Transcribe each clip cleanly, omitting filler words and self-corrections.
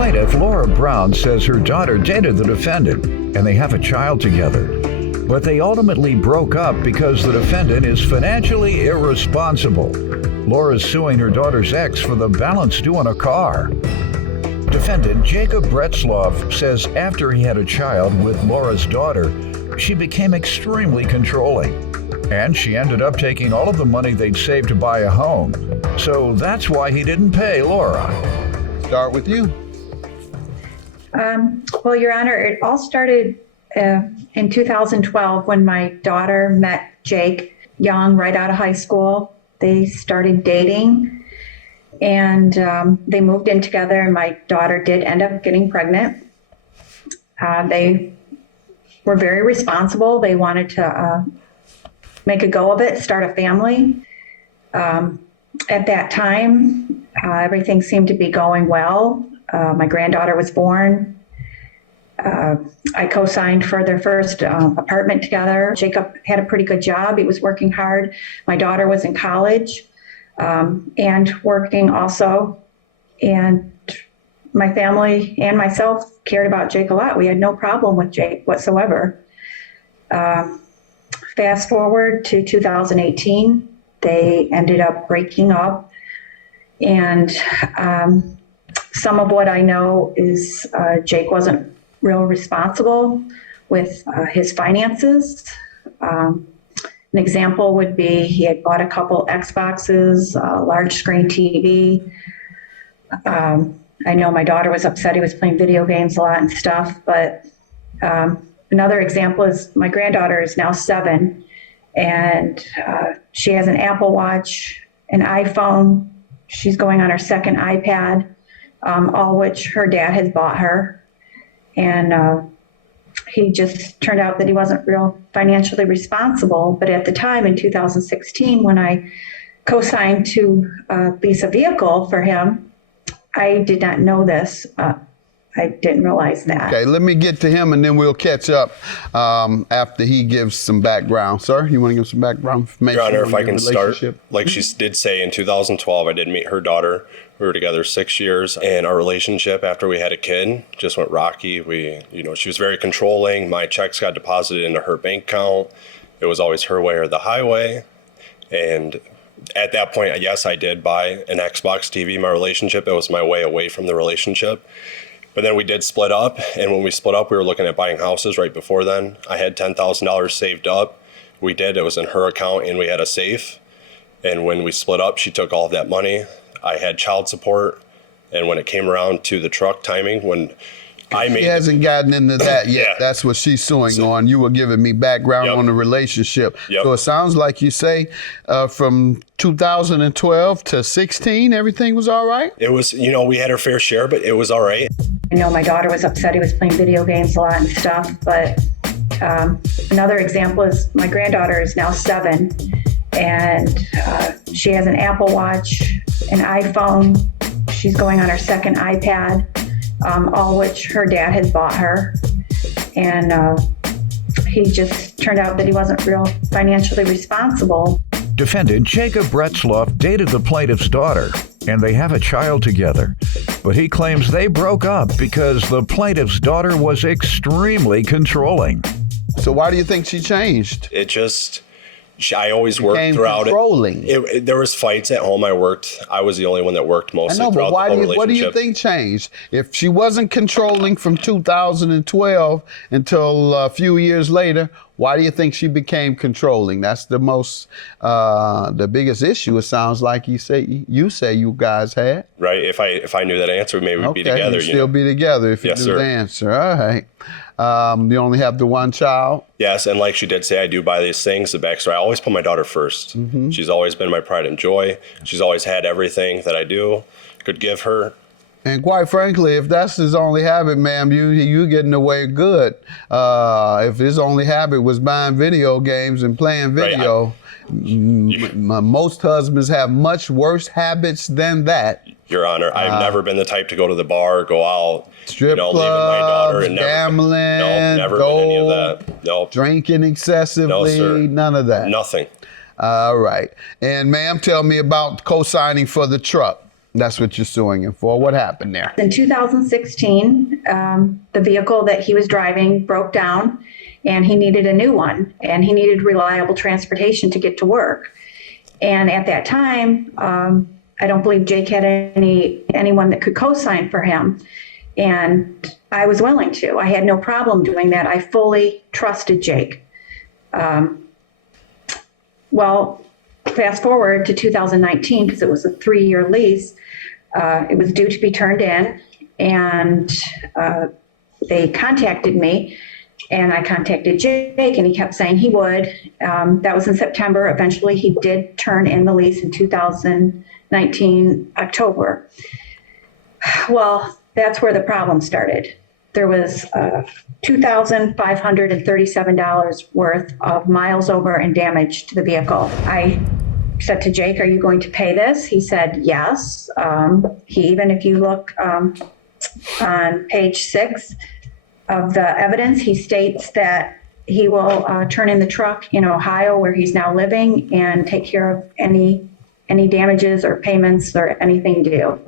Plaintiff Laura Brown says her daughter dated the defendant and they have a child together. But they ultimately broke up because the defendant is financially irresponsible. Laura's suing her daughter's ex for the balance due on a car. Defendant Jacob Bretzloff says after he had a child with Laura's daughter, she became extremely controlling. And she ended up taking all of the money they'd saved to buy a home. So that's why he didn't pay Laura. Start with you. Well, Your Honor, it all started in 2012 when my daughter met Jake young, right out of high school. They started dating and they moved in together, and my daughter did end up getting pregnant. They were very responsible. They wanted to make a go of it, start a family. At that time, everything seemed to be going well. My granddaughter was born. I co-signed for their first apartment together. Jacob had a pretty good job. He was working hard. My daughter was in college and working also. And my family and myself cared about Jake a lot. We had no problem with Jake whatsoever. Fast forward to 2018, they ended up breaking up. And some of what I know is Jake wasn't real responsible with his finances. An example would be he had bought a couple Xboxes, a large screen TV. I know my daughter was upset he was playing video games a lot and stuff, but another example is my granddaughter is now 7, and she has an Apple Watch, an iPhone. She's going on her second iPad, all which her dad has bought her. And he just turned out that he wasn't real financially responsible. But at the time in 2016, when I co-signed to lease a vehicle for him, I did not know this. I didn't realize that. Okay, let me get to him and then we'll catch up after he gives some background. Sir, you want to give some background information? Your Honor, if I can start, like she did say, in 2012, I did meet her daughter. We were together 6 years, and our relationship after we had a kid just went rocky. She was very controlling. My checks got deposited into her bank account. It was always her way or the highway. And at that point, yes, I did buy an Xbox TV in my relationship. It was my way away from the relationship. But then we did split up, and when we split up, we were looking at buying houses right before then. I had $10,000 saved up. We did. It was in her account, and we had a safe. And when we split up, she took all of that money. I had child support, and when it came around to the truck timing, when She hasn't gotten into that yet. Yeah. That's what she's suing on. You were giving me background on the relationship. Yep. So it sounds like you say from 2012 to 16, everything was all right? It was, we had our fair share, but it was all right. I know my daughter was upset he was playing video games a lot and stuff, but another example is my granddaughter is now 7, and she has an Apple Watch, an iPhone. She's going on her second iPad, all which her dad has bought her. And he just turned out that he wasn't real financially responsible. Defendant Jacob Bretzloff dated the plaintiff's daughter, and they have a child together. But he claims they broke up because the plaintiff's daughter was extremely controlling. So why do you think she changed? I always worked throughout it. There was fights at home. I was the only one that worked mostly throughout the whole relationship. What do you think changed? If she wasn't controlling from 2012 until a few years later, why do you think she became controlling? That's the biggest issue. It sounds like you say you guys had. Right. If I knew that answer, maybe we'd be together. You'd still be together if you knew the answer. All right. You only have the one child? Yes, and like she did say, I do buy these things. The backstory, I always put my daughter first. Mm-hmm. She's always been my pride and joy. She's always had everything that I could give her. And quite frankly, if that's his only habit, ma'am, you getting away good. If his only habit was buying video games and playing video, most husbands have much worse habits than that. Your Honor, I've never been the type to go to the bar, go out, strip clubs, leaving my daughter, and gambling, never been any of that. Nope. Drinking excessively, no, sir. None of that. Nothing. All right. And ma'am, tell me about co-signing for the truck. That's what you're suing him for. What happened there? In 2016, the vehicle that he was driving broke down and he needed a new one, and he needed reliable transportation to get to work. And at that time, I don't believe Jake had anyone that could co-sign for him. And I was willing to. I had no problem doing that. I fully trusted Jake. Well, fast forward to 2019, because it was a 3-year lease. It was due to be turned in, and they contacted me, and I contacted Jake, and he kept saying he would. That was in September. Eventually, he did turn in the lease in 2019, October. Well, that's where the problem started. There was $2,537 worth of miles over and damage to the vehicle. I said to Jake, "Are you going to pay this?" He said, "Yes." Even if you look on page 6 of the evidence, he states that he will turn in the truck in Ohio, where he's now living, and take care of any damages or payments or anything due.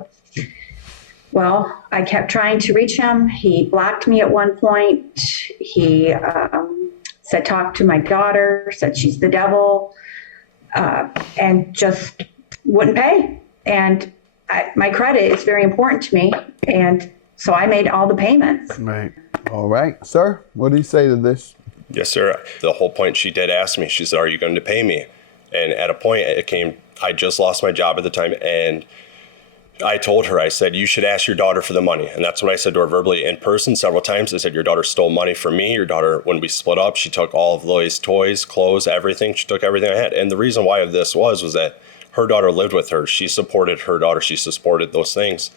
Well, I kept trying to reach him. He blocked me at one point. He said, "Talk to my daughter," said she's the devil, and just wouldn't pay. And my credit is very important to me. And so I made all the payments. Right. All right. Sir, what do you say to this? Yes, sir. The whole point, she did ask me, she said, "Are you going to pay me?" And at a point I just lost my job at the time, and I told her, I said, "You should ask your daughter for the money." And that's what I said to her verbally in person several times. I said, "Your daughter stole money from me. Your daughter, when we split up, she took all of Lily's toys, clothes, everything. She took everything I had." And the reason why of this was that her daughter lived with her. She supported her daughter. She supported those things.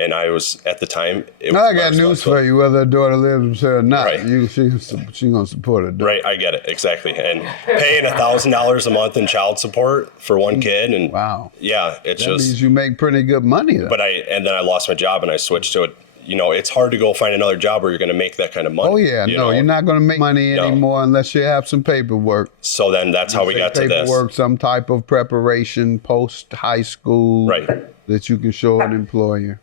And I was, at the time, I got news for you, whether her daughter lives with her or not. Right. She's going to support her daughter. Right, I get it, exactly. And paying $1,000 a month in child support for one kid, and wow. Yeah, it's that just means you make pretty good money, though. But then I lost my job and I switched to it. It's hard to go find another job where you're going to make that kind of money. Oh, yeah. You're not going to make money anymore unless you have some paperwork. So then that's how we got to this. Paperwork, some type of preparation post-high school that you can show an employer.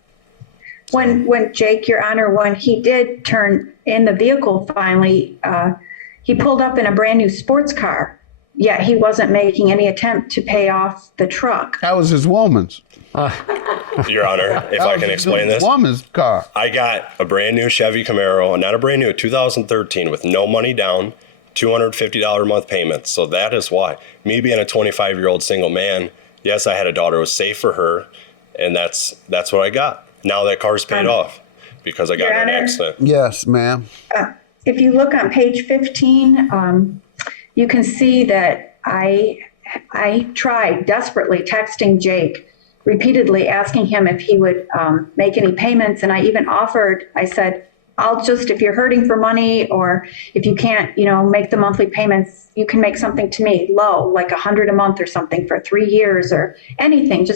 When Jake, Your Honor, when he did turn in the vehicle finally, he pulled up in a brand new sports car, yet he wasn't making any attempt to pay off the truck. That was his woman's. Your Honor, if I can explain this. Woman's car. I got a brand new Chevy Camaro, not a brand new, 2013, with no money down, $250 a month payments. So that is why. Me being a 25-year-old single man, yes, I had a daughter, it was safe for her, and that's what I got. Now that car's paid off because I got in an accident. Yes, ma'am. If you look on page 15, you can see that I tried desperately texting Jake, repeatedly asking him if he would make any payments. And I even offered, I said, if you're hurting for money, or if you can't, make the monthly payments, you can make something to me low, like $100 a month or something for 3 years or anything,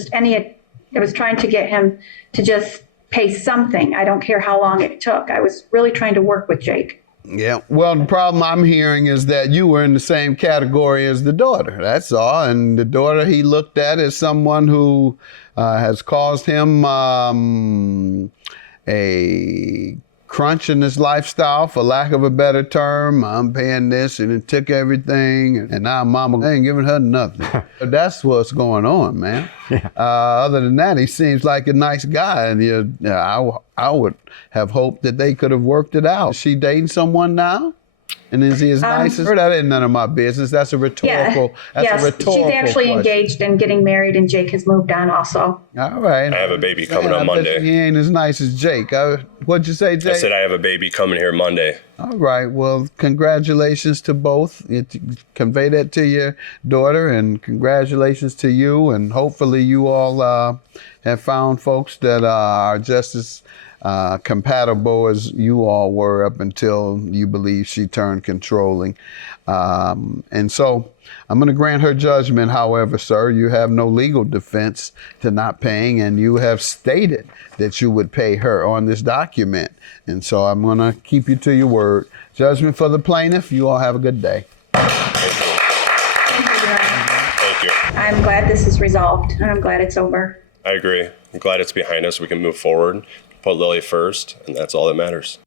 I was trying to get him to just pay something. I don't care how long it took. I was really trying to work with Jake. Yeah. Well, the problem I'm hearing is that you were in the same category as the daughter. That's all. And the daughter he looked at as someone who has caused him a crunch in his lifestyle, for lack of a better term. I'm paying this, and it took everything, and now mama ain't giving her nothing. That's what's going on, man. Yeah. Other than that, he seems like a nice guy, and I would have hoped that they could have worked it out. Is she dating someone now? And is he as nice as her? That ain't none of my business. That's a rhetorical. Yes, she's actually engaged and getting married, and Jake has moved on also. All right. I have a baby coming on Monday. He ain't as nice as Jake. What'd you say, Jake? I said I have a baby coming here Monday. All right. Well, congratulations to both. Convey that to your daughter, and congratulations to you. And hopefully you all have found folks that are just as compatible as you all were up until you believe she turned controlling. And so I'm going to grant her judgment. However, sir, you have no legal defense to not paying, and you have stated that you would pay her on this document. And so I'm going to keep you to your word. Judgment for the plaintiff. You all have a good day. Thank you. Thank you. I'm glad this is resolved, and I'm glad it's over. I agree. I'm glad it's behind us. We can move forward, put Lily first, and that's all that matters.